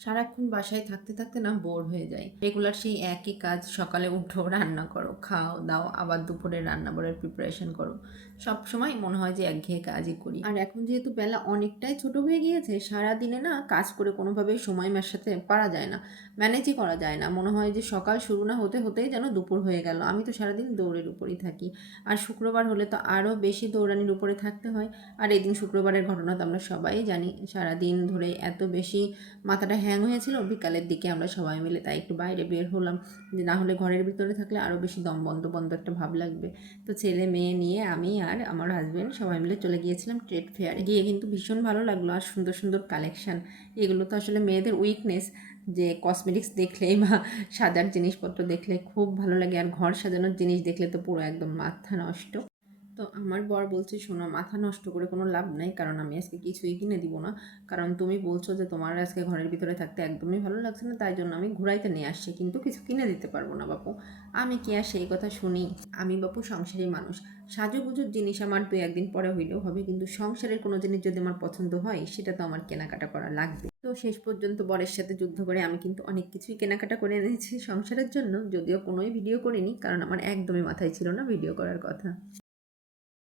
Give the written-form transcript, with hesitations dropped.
সারাক্ষণ বাসায় থাকতে থাকতে না বোর হয়ে যায়। রেগুলার সেই একই কাজ, সকালে উঠো, রান্না করো, খাও দাও, আবার দুপুরে রান্নাবাড়ার প্রিপারেশন করো। সবসময় মনে হয় যে একঘেয়ে কাজই করি। আর এখন যেহেতু বেলা অনেকটাই ছোট হয়ে গিয়েছে, সারাদিনে না কাজ করে কোনোভাবেই সময় মেশাতে পারা যায় না, ম্যানেজই করা যায় না। মনে হয় যে সকাল শুরু না হতে হতেই যেন দুপুর হয়ে গেল। আমি তো সারাদিন দৌড়ের উপরেই থাকি। আর শুক্রবার হলে তো আরও বেশি দৌড়ানির উপরে থাকতে হয়। আর এই দিন শুক্রবারের ঘটনা তো আমরা সবাই জানি। সারাদিন ধরে এত বেশি মাথাটা হ্যাং হয়েছিল, বিকালের দিকে আমরা সবাই মিলে তাই একটু বাইরে বের হলাম, যে না হলে ঘরের ভিতরে থাকলে আরও বেশি দম বন্ধ বন্ধ একটা ভাব লাগবে। তো ছেলে মেয়ে নিয়ে আমি আর আমার হাজব্যান্ড সবাই মিলে চলে গিয়েছিলাম ট্রেড ফেয়ারে। গিয়ে কিন্তু ভীষণ ভালো লাগলো। আর সুন্দর সুন্দর কালেকশান, এগুলো তো আসলে মেয়েদের উইকনেস, যে কসমেটিক্স দেখলেই বা সাজার জিনিসপত্র দেখলে খুব ভালো লাগে। আর ঘর সাজানোর জিনিস দেখলে তো পুরো একদম মাথা নষ্ট। তো আমার বর বলছে, শোনো, মাথা নষ্ট করে কোনো লাভ নাই, কারণ আমি আজকে কিছুই কিনে দিব না। কারণ তুমি বলছো যে তোমার আজকে ঘরের ভিতরে থাকতে একদমই ভালো লাগছে না, তাই জন্য আমি ঘুরাইতে নিয়ে আসছি, কিন্তু কিছু কিনে দিতে পারবো না বাপু। আমি কি আর সেই কথা শুনি? আমি বাপু সংসারী মানুষ। সাজুগুজুর জিনিস আমার 2-1 দিন পরে হইলেও হবে, কিন্তু সংসারের কোনো জিনিস যদি আমার পছন্দ হয় সেটা তো আমার কেনাকাটা করা লাগবে। তো শেষ পর্যন্ত বরের সাথে যুদ্ধ করে আমি কিন্তু অনেক কিছুই কেনাকাটা করে এনেছি সংসারের জন্য, যদিও কোনোই ভিডিও করিনি, কারণ আমার একদমই মাথায় ছিল না ভিডিও করার কথা।